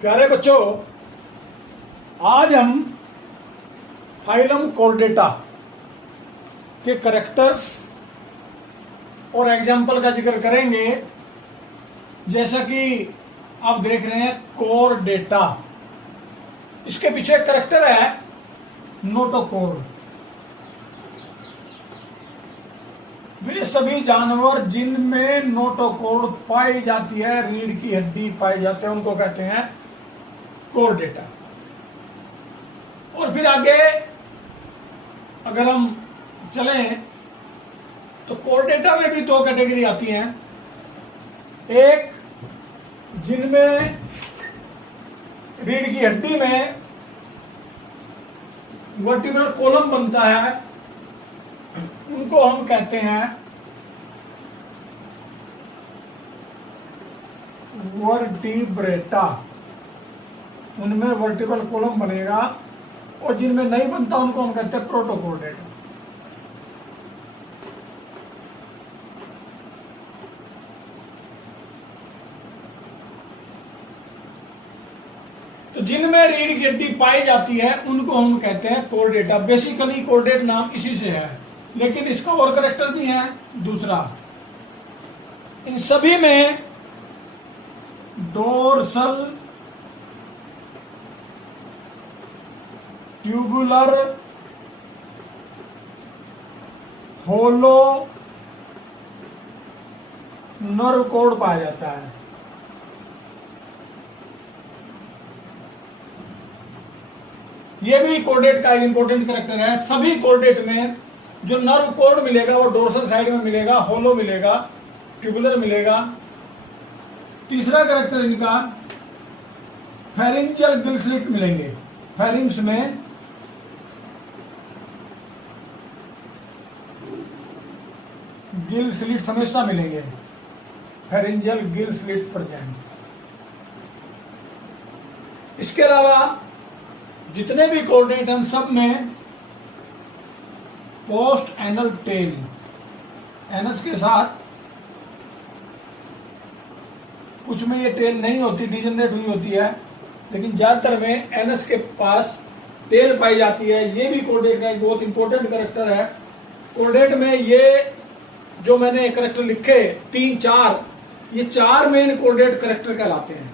प्यारे बच्चों, आज हम फाइलम कॉर्डेटा के करेक्टर्स और एग्जाम्पल का जिक्र करेंगे। जैसा कि आप देख रहे हैं कॉर्डेटा, इसके पीछे एक करेक्टर है नोटोकॉर्ड। वे सभी जानवर जिनमें नोटोकॉर्ड पाई जाती है, रीढ़ की हड्डी पाई जाती है, उनको कहते हैं कॉर्डेटा। और फिर आगे अगर हम चलें तो कॉर्डेटा में भी दो कैटेगरी आती हैं। एक जिनमें रीढ़ की हड्डी में वर्टिब्रल कॉलम बनता है, उनको हम कहते हैं वर्टिब्रेटा। उनमें वर्टिब्रल कॉलम बनेगा। और जिनमें नहीं बनता उनको हम कहते हैं प्रोटोकॉर्डेटा। तो जिनमें रीढ़ की हड्डी पाई जाती है उनको हम कहते हैं कॉर्डेटा। बेसिकली कॉर्डेट नाम इसी से है, लेकिन इसका और करेक्टर भी है दूसरा। इन सभी में dorsal tubular hollow nerve cord पाया जाता है। यह भी कॉर्डेट का एक इंपॉर्टेंट करेक्टर है। सभी कॉर्डेट में जो नर्व कॉर्ड मिलेगा वो डोर्सल साइड में मिलेगा, होलो मिलेगा, ट्यूबुलर मिलेगा। तीसरा करेक्टर इनका फेरिंजियल गिल स्लिट मिलेंगे। फेरिंग्स में गिल स्लिट हमेशा मिलेंगे, फेरिंजियल गिल स्लिट पर जाएंगे। इसके अलावा जितने भी कॉर्डेट हैं सब में पोस्ट एनल टेल, एनस के साथ, कुछ में ये टेल नहीं होती, डिजनरेट हुई होती है, लेकिन ज्यादातर में एनस के पास टेल पाई जाती है। ये भी कॉर्डेट का एक बहुत इंपॉर्टेंट करेक्टर है। कॉर्डेट में ये जो मैंने करेक्टर लिखे 3-4, ये 4 मेन कॉर्डेट करेक्टर कहलाते हैं।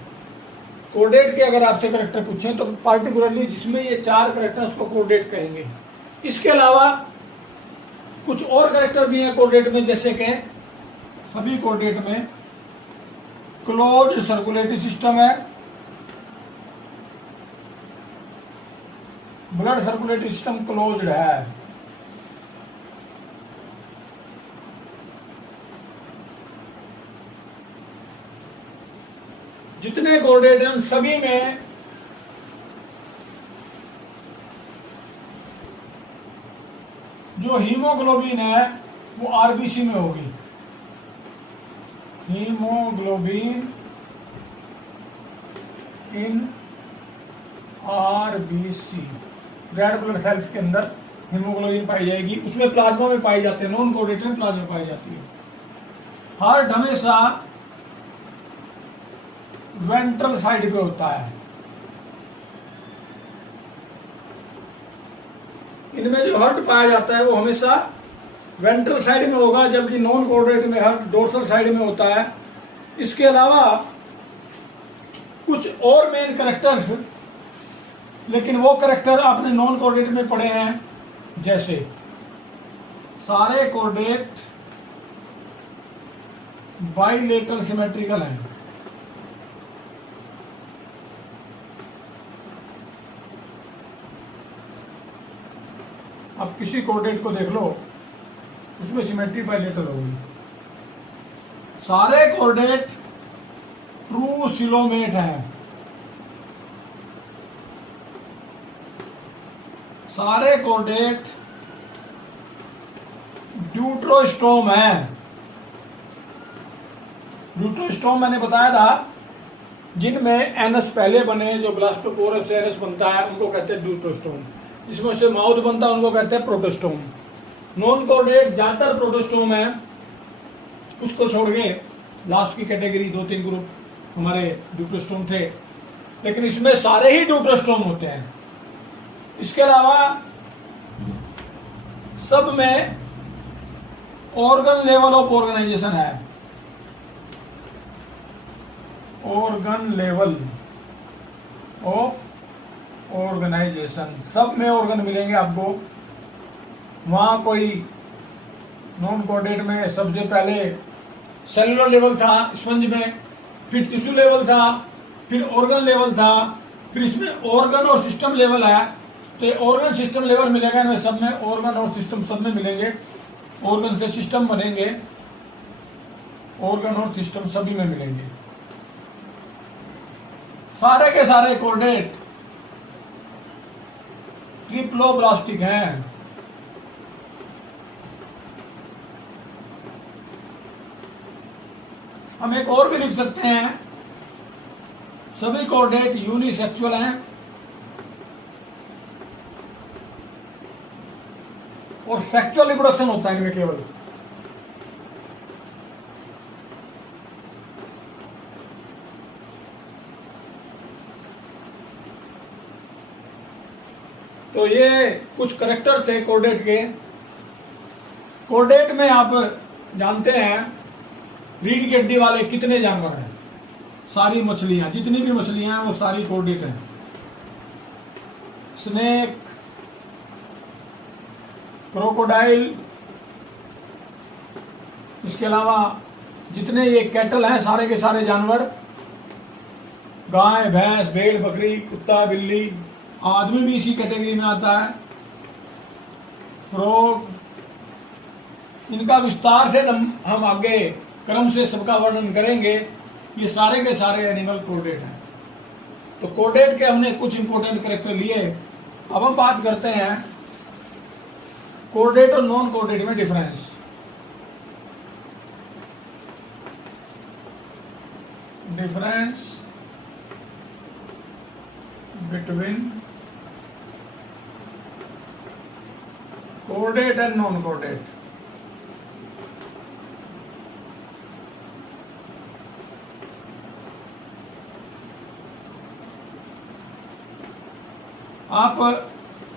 कॉर्डेट के अगर आपसे करेक्टर पूछें तो पार्टिकुलरली जिसमें ये 4 करेक्टर उसको कॉर्डेट कहेंगे। इसके अलावा कुछ और करेक्टर भी हैं कॉर्डेट में, जैसे कि सभी कॉर्डेट में क्लोज्ड सर्कुलेटरी सिस्टम है, ब्लड सर्कुलेटरी सिस्टम क्लोज्ड है। जितने कॉर्डेट हैं सभी में जो हीमोग्लोबिन है वो आरबीसी में होगी। Haemoglobin in RBC, red blood cells के अंदर हीमोग्लोबिन पाई जाएगी। उसमें प्लाज्मा में पाई जाते हैं, नॉन कॉर्डेट में प्लाज्मा पाई जाती है। हार्ट हमेशा वेंट्रल साइड पे होता है। इनमें जो हार्ट पाया जाता है वो हमेशा वेंट्रल साइड में होगा, जबकि नॉन कॉर्डेट में हार्ट डोर्सल साइड में होता है। इसके अलावा कुछ और मेन करेक्टर्स, लेकिन वो करेक्टर आपने नॉन कॉर्डेट में पढ़े हैं। जैसे सारे कॉर्डेट बाइलेटरल सिमेट्रिकल हैं। अब किसी कॉर्डेट को देख लो, उसमें सिमेट्री बाइलेटरल होगी। सारे कॉर्डेट ट्रू सिलोमेट हैं। सारे कॉर्डेट ड्यूट्रोस्टोम हैं। ड्यूट्रोस्टोम मैंने बताया था, जिनमें एनस पहले बने, जो ब्लास्टोपोरस से एनस बनता है उनको कहते हैं ड्यूट्रोस्टोम। जिसमें से माउथ बनता है उनको कहते हैं प्रोटोस्टोम। नॉन कॉर्डेट ज्यादातर प्रोटोस्टोम है, कुछ को छोड़ के लास्ट की कैटेगरी 2-3 ग्रुप हमारे ड्यूट्रोस्टोम थे। लेकिन इसमें सारे ही न्यूट्रोस्टोम होते हैं। इसके अलावा सब में ऑर्गन लेवल ऑफ ऑर्गेनाइजेशन है, ऑर्गन लेवल ऑफ ऑर्गेनाइजेशन, सब में ऑर्गन मिलेंगे आपको। वहां कोई नॉन कोडेट में सबसे पहले सेलुलर लेवल था स्पंज में, फिर टिश्यू लेवल था, फिर ऑर्गन लेवल था, फिर इसमें ऑर्गन और सिस्टम लेवल है। तो ये ऑर्गन सिस्टम लेवल मिलेगा इनमें सब में, ऑर्गन और सिस्टम सब में मिलेंगे। ऑर्गन से सिस्टम बनेंगे, ऑर्गन और सिस्टम सभी में मिलेंगे। सारे के सारे कोडेट ट्रिप्लोब्लास्टिक हैं। हम एक और भी लिख सकते हैं, सभी कोडेट यूनिसेक्सुअल हैं और सेक्सुअल रिप्रोडक्शन होता है इनमें केवल। तो ये कुछ करैक्टर थे कोडेट के। कोडेट में आप जानते हैं रीढ़ की हड्डी वाले कितने जानवर हैं? सारी मछलियां, जितनी भी मछलियां हैं वो सारी कोडेट हैं। स्नेक, क्रोकोडाइल, इसके अलावा जितने ये कैटल हैं सारे के सारे जानवर, गाय, भैंस, भेड़, बकरी, कुत्ता, बिल्ली, आदमी भी इसी कैटेगरी में आता है, फ्रॉग। इनका विस्तार से हम आगे क्रम से सबका वर्णन करेंगे। ये सारे के सारे एनिमल कोडेट हैं। तो कोडेट के हमने कुछ इंपॉर्टेंट कैरेक्टर लिए। अब हम बात करते हैं कोडेट और नॉन कोडेट में difference. Difference between caudate and non caudate. आप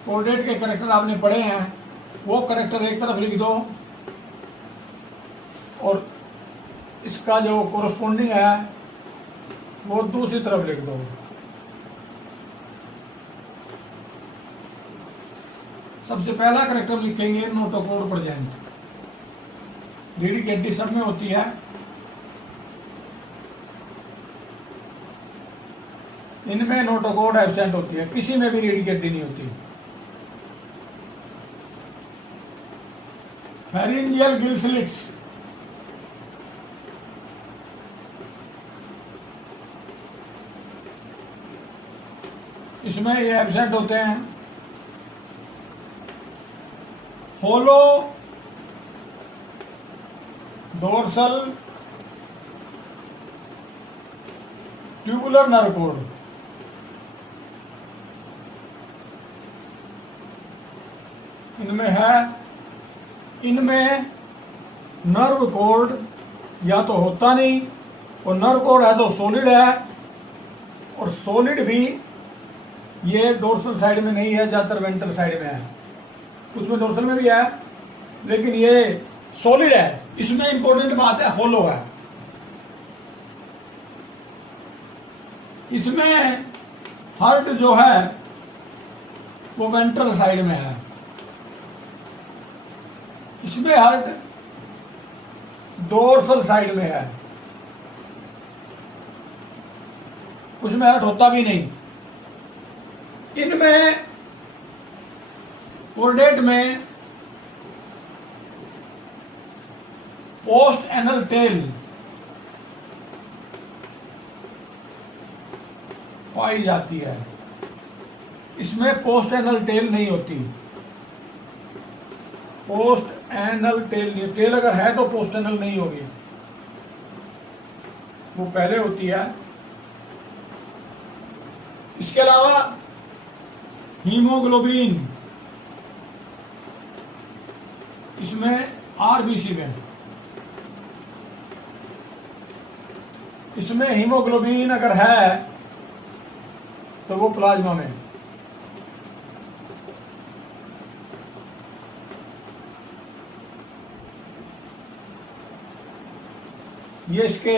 कोडेट के कैरेक्टर आपने पढ़े हैं, वो कैरेक्टर एक तरफ लिख दो और इसका जो कोरस्पोंडिंग है वो दूसरी तरफ लिख दो। सबसे पहला कैरेक्टर लिखेंगे नोटोकोड प्रेजेंट। रीढ़ की हड्डी सब में होती है, इनमें नोटोकोड एब्सेंट होती है, किसी में भी रीढ़ की हड्डी नहीं होती। फेरिंजियल गिल स्लिट्स, इसमें ये एब्सेंट होते हैं। होलो डोर्सल ट्यूबुलर नर्व कोड, इनमें है। इनमें नर्व कोड या तो होता नहीं, और नर्व कोड है तो सॉलिड है, और सॉलिड भी ये डोर्सल साइड में नहीं है, ज्यादातर वेंट्रल साइड में है। कुछ में डोर्सल में भी है, लेकिन ये सॉलिड है। इसमें इंपॉर्टेंट बात है होलो है। इसमें हार्ट जो है वो वेंट्रल साइड में है। इसमें हार्ट डोर्सल साइड में है, कुछ में हार्ट होता भी नहीं। इनमें कोडेट में पोस्ट एनल टेल पाई जाती है, इसमें पोस्ट एनल टेल नहीं होती। पोस्ट एनल टेल, टेल अगर है तो पोस्ट एनल नहीं होगी, वो पहले होती है। इसके अलावा हीमोग्लोबिन, इसमें आरबीसी में, इसमें हीमोग्लोबिन अगर है तो वो प्लाज्मा में। ये इसके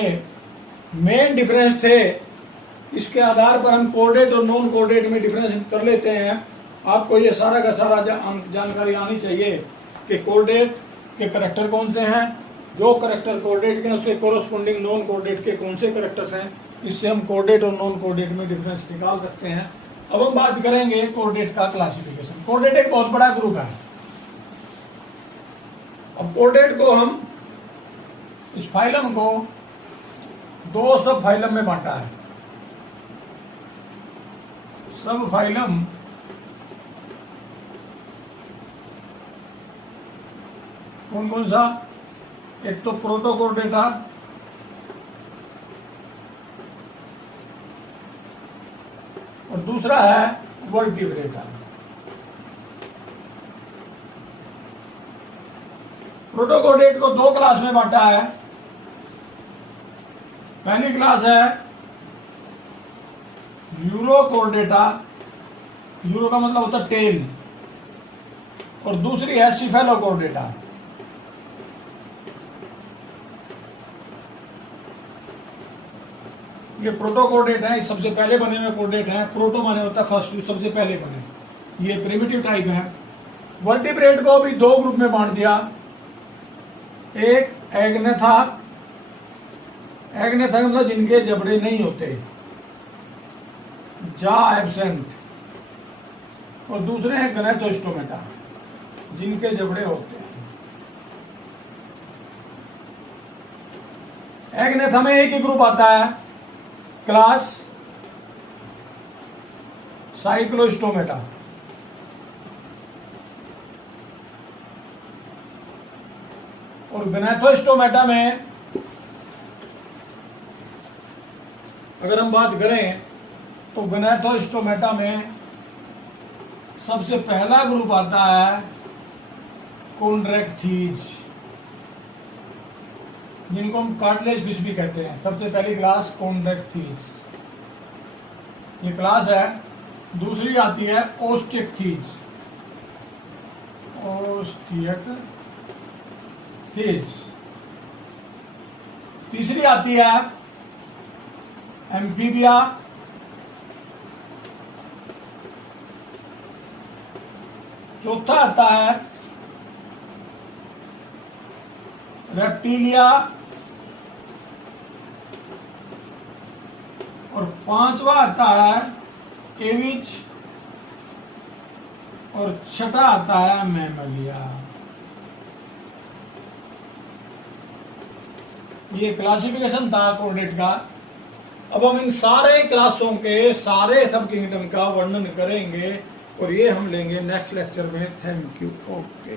मेन डिफरेंस थे। इसके आधार पर हम कोऑर्डिनेट और नॉन कोऑर्डिनेट में डिफरेंस कर लेते हैं। आपको ये सारा का सारा जानकारी आनी चाहिए कि कोऑर्डिनेट के करैक्टर कौन से हैं, जो करैक्टर कोऑर्डिनेट के हैं उसके कोरस्पोंडिंग नॉन कोऑर्डिनेट के कौन से करैक्टर्स हैं। इससे हम कोऑर्डिनेट और नॉन कोऑर्डिनेट में डिफरेंस निकाल सकते हैं। अब हम बात करेंगे कोऑर्डिनेट का क्लासिफिकेशन। कोऑर्डिनेट एक बहुत बड़ा ग्रुप है। अब कोऑर्डिनेट को हम इस फाइलम को दो सब फाइलम में बांटा है। सब फाइलम कौन कौन सा? एक तो प्रोटोकोर्डेटा, और दूसरा है वर्टिब्रेटा। प्रोटोकोर्डेट को दो क्लास में बांटा है। पहली क्लास है यूरोकोर्डेटा, यूरो का मतलब होता है टेल, और दूसरी है सिफेलोकोर्डेटा। ये प्रोटोकोर्डेट है, सबसे पहले बने हुए कोर्डेट हैं। प्रोटो माने होता है फर्स्ट, सबसे पहले बने। ये प्रिमिटिव टाइप है। वर्टिब्रेट को भी दो ग्रुप में बांट दिया। एक एग्नेथा, एग्नेथा मतलब जिनके जबड़े नहीं होते, जा एब्सेंट, और दूसरे हैं गनेथोस्टोमेटा, जिनके जबड़े होते हैं। एग्नेथा में एक ही ग्रुप आता है, क्लास साइक्लोस्टोमेटा। और गनेथोस्टोमेटा में अगर हम बात करें तो गनेथोस्टोमेटा में सबसे पहला ग्रुप आता है कोन्ड्रेक्थीज, जिनको हम कार्टिलेज फिश भी कहते हैं। सबसे पहली क्लास कोन्ड्रेक्थीज, ये क्लास है। दूसरी आती है ओस्टिकथीज, ओस्टिकथीज। तीसरी आती है एम्फीबिया, चौथा आता है रेप्टिलिया, और पांचवा आता है एविच, और छठा आता है मैमलिया। ये क्लासिफिकेशन था कोऑर्डिनेट का। अब हम इन सारे क्लासों के सारे सब किंगडम का वर्णन करेंगे, और ये हम लेंगे नेक्स्ट लेक्चर में। Thank you. ओके।